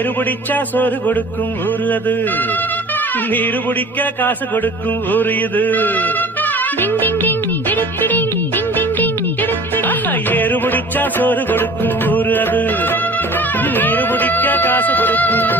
ஏறு பிடிச்சா சோறு கொடுக்கும் ஊரு அது, நீரு பிடிக்க காசு கொடுக்கும் ஊரு இது. டிங் டிங் டிங் டிடுக்கு டிங் டிங் டிங் டிங் டிடுக்கு டிங். ஏறு பிடிச்சா சோறு கொடுக்கும் ஊரு அது, நீரு பிடிக்க காசு கொடுக்கும்